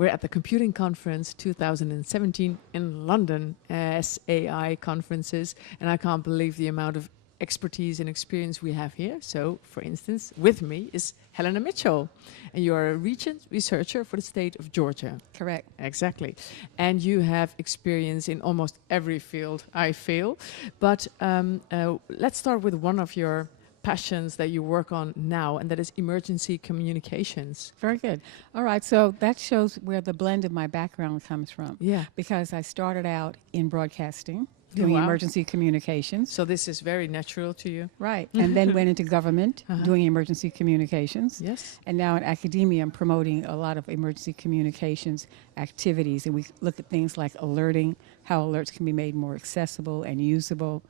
We're at the Computing Conference 2017 in London, SAI conferences, and I can't believe the amount of expertise and experience we have here. So, for instance, with me is Helena Mitchell, and you are a Regents Researcher for the state of Georgia. Correct. Exactly. And you have experience in almost every field, I feel. But let's start with one of your passions that you work on now, and that is emergency communications. Very good. All right, so that shows where the blend of my background comes from. Yeah. Because I started out in broadcasting, doing emergency communications. So this is very natural to you. Right, and then went into government, doing emergency communications. Yes. And now in academia, I'm promoting a lot of emergency communications activities, and we look at things like alerting, how alerts can be made more accessible and usable.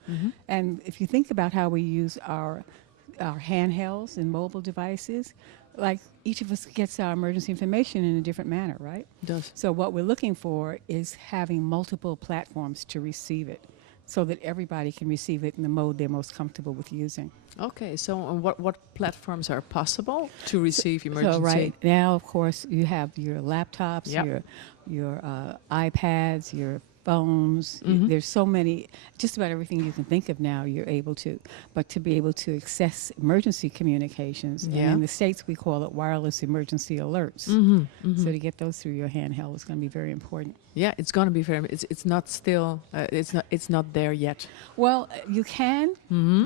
And if you think about how we use our handhelds and mobile devices, like each of us gets our emergency information in a different manner, right? It does. So what we're looking for is having multiple platforms to receive it, so that everybody can receive it in the mode they're most comfortable with using. Okay, so what platforms are possible to receive emergency? So right now, of course, you have your laptops, Yep. your iPads, your phones. There's so many, just about everything you can think of now you're able to. But to be able to access emergency communications, and in the States we call it wireless emergency alerts. So to get those through your handheld is going to be very important. Yeah, it's going to be very. It's not still. It's not there yet. Well, you can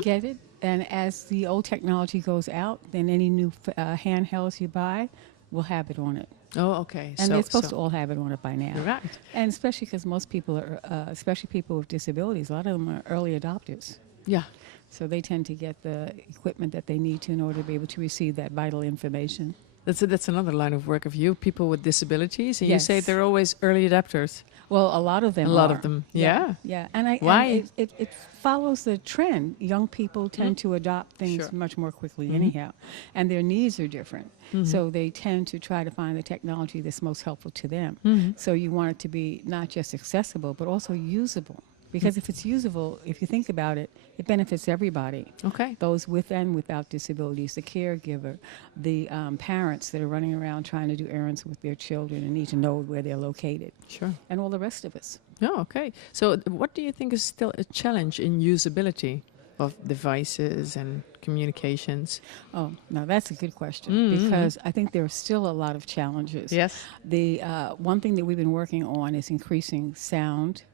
get it, and as the old technology goes out, then any new handhelds you buy will have it on it. Oh, okay. And they're supposed to all have it on it by now. Right. And especially because most people are, especially people with disabilities, a lot of them are early adopters. Yeah. So they tend to get the equipment that they need to in order to be able to receive that vital information. That's another line of work of you, people with disabilities, and Yes. you say they're always early adapters. Well, a lot of them A lot are. of them, yeah. Yeah. And Why? it follows the trend. Young people tend to adopt things Sure. much more quickly anyhow. And their needs are different. So they tend to try to find the technology that's most helpful to them. So you want it to be not just accessible, but also usable. Because if it's usable, if you think about it, it benefits everybody. Okay. Those with and without disabilities, the caregiver, the parents that are running around trying to do errands with their children and need to know where they're located. Sure. And all the rest of us. Oh, okay. So what do you think is still a challenge in usability of devices and communications? Oh, now that's a good question, because I think there are still a lot of challenges. Yes. The one thing that we've been working on is increasing sound,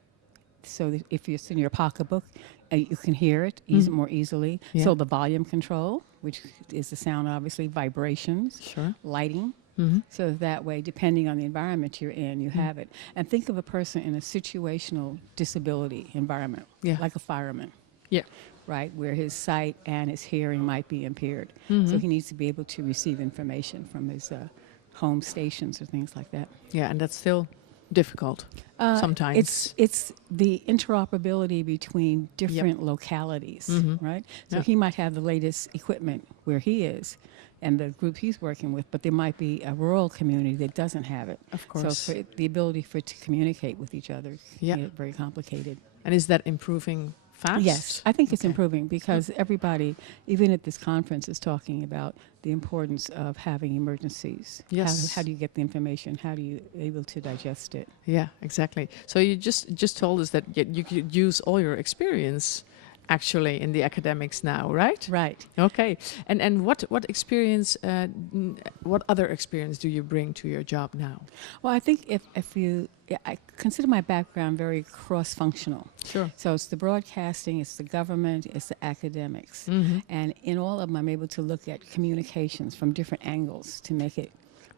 so that if it's in your pocketbook, you can hear it more easily. Yeah. So the volume control, which is the sound, obviously, vibrations, Sure. lighting. So that way, depending on the environment you're in, you have it. And think of a person in a situational disability environment, like a fireman. Yeah. Right, where his sight and his hearing might be impaired. So he needs to be able to receive information from his home stations or things like that. Yeah, and that's still difficult sometimes. It's the interoperability between different localities, right? So he might have the latest equipment where he is and the group he's working with, but there might be a rural community that doesn't have it. Of course. So for the ability for it to communicate with each other Yeah. can get very complicated. And is that improving fast? Yes, I think it's improving because everybody, even at this conference, is talking about the importance of having emergencies. Yes. How do you get the information? How do you able to digest it? Yeah, exactly. So you just told us that you could use all your experience actually in the academics now, right? Right. Okay. And what experience, what other experience do you bring to your job now? Well, I think I consider my background very cross-functional. Sure. So it's the broadcasting, it's the government, it's the academics. And in all of them, I'm able to look at communications from different angles to make it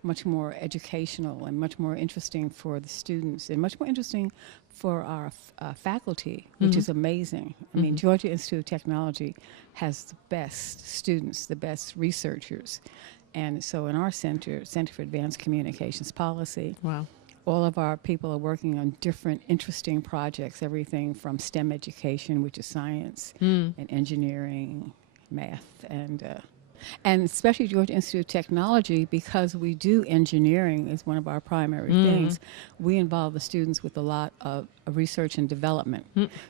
much more educational and much more interesting for the students and much more interesting for our faculty, which is amazing. I mean, Georgia Institute of Technology has the best students, the best researchers. And so in our Center for Advanced Communications Policy, Wow. all of our people are working on different interesting projects, everything from STEM education, which is science, and engineering, math, and especially Georgia Institute of Technology, because we do engineering as one of our primary things, we involve the students with a lot of research and development.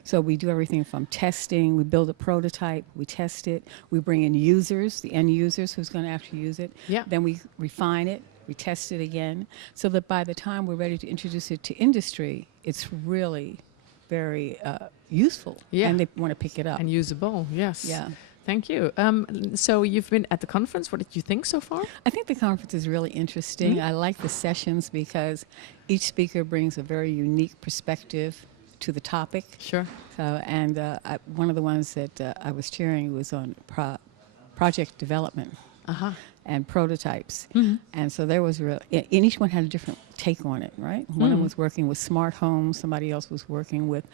So we do everything from testing, we build a prototype, we test it, we bring in users, the end users who's going to actually use it. Yeah. Then we refine it, we test it again, so that by the time we're ready to introduce it to industry, it's really very useful, and they want to pick it up. And usable, yes. Yeah. Thank you. So you've been at the conference. What did you think so far? I think the conference is really interesting. I like the sessions because each speaker brings a very unique perspective to the topic. Sure. One of the ones that I was chairing was on project development. And prototypes. And so there was and each one had a different take on it, right? One of them was working with smart homes, somebody else was working with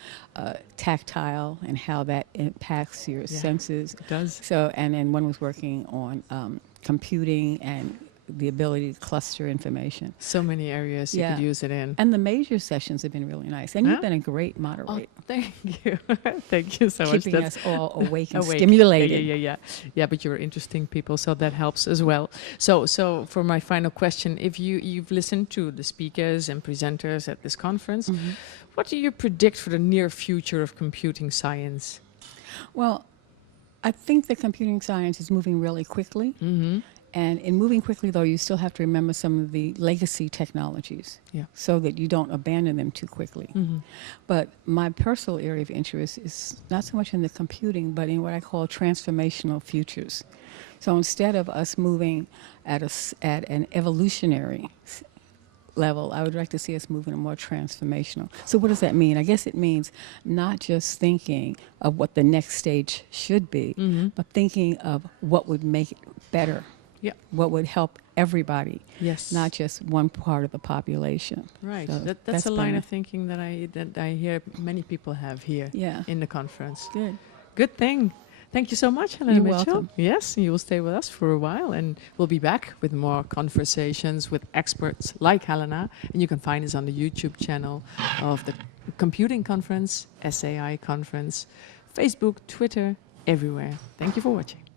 tactile and how that impacts your senses. It does. So, and then one was working on computing and the ability to cluster information. So many areas you could use it in. And the major sessions have been really nice. And you've been a great moderator. Oh, thank you. Thank you so much. Keeping us all awake and stimulated. Yeah, but you're interesting people, so that helps as well. So for my final question, if you've listened to the speakers and presenters at this conference, what do you predict for the near future of computing science? Well, I think that computing science is moving really quickly. And in moving quickly, though, you still have to remember some of the legacy technologies so that you don't abandon them too quickly. But my personal area of interest is not so much in the computing, but in what I call transformational futures. So instead of us moving at an evolutionary level, I would like to see us move in a more transformational. So what does that mean? I guess it means not just thinking of what the next stage should be, but thinking of what would make it better. What would help everybody, not just one part of the population. Right. So that's a line of thinking that I hear many people have here in the conference. Good thing. Thank you so much, Helena Mitchell. Welcome. Yes, you will stay with us for a while, and we'll be back with more conversations with experts like Helena. And you can find us on the YouTube channel of the Computing Conference, SAI Conference, Facebook, Twitter, everywhere. Thank you for watching.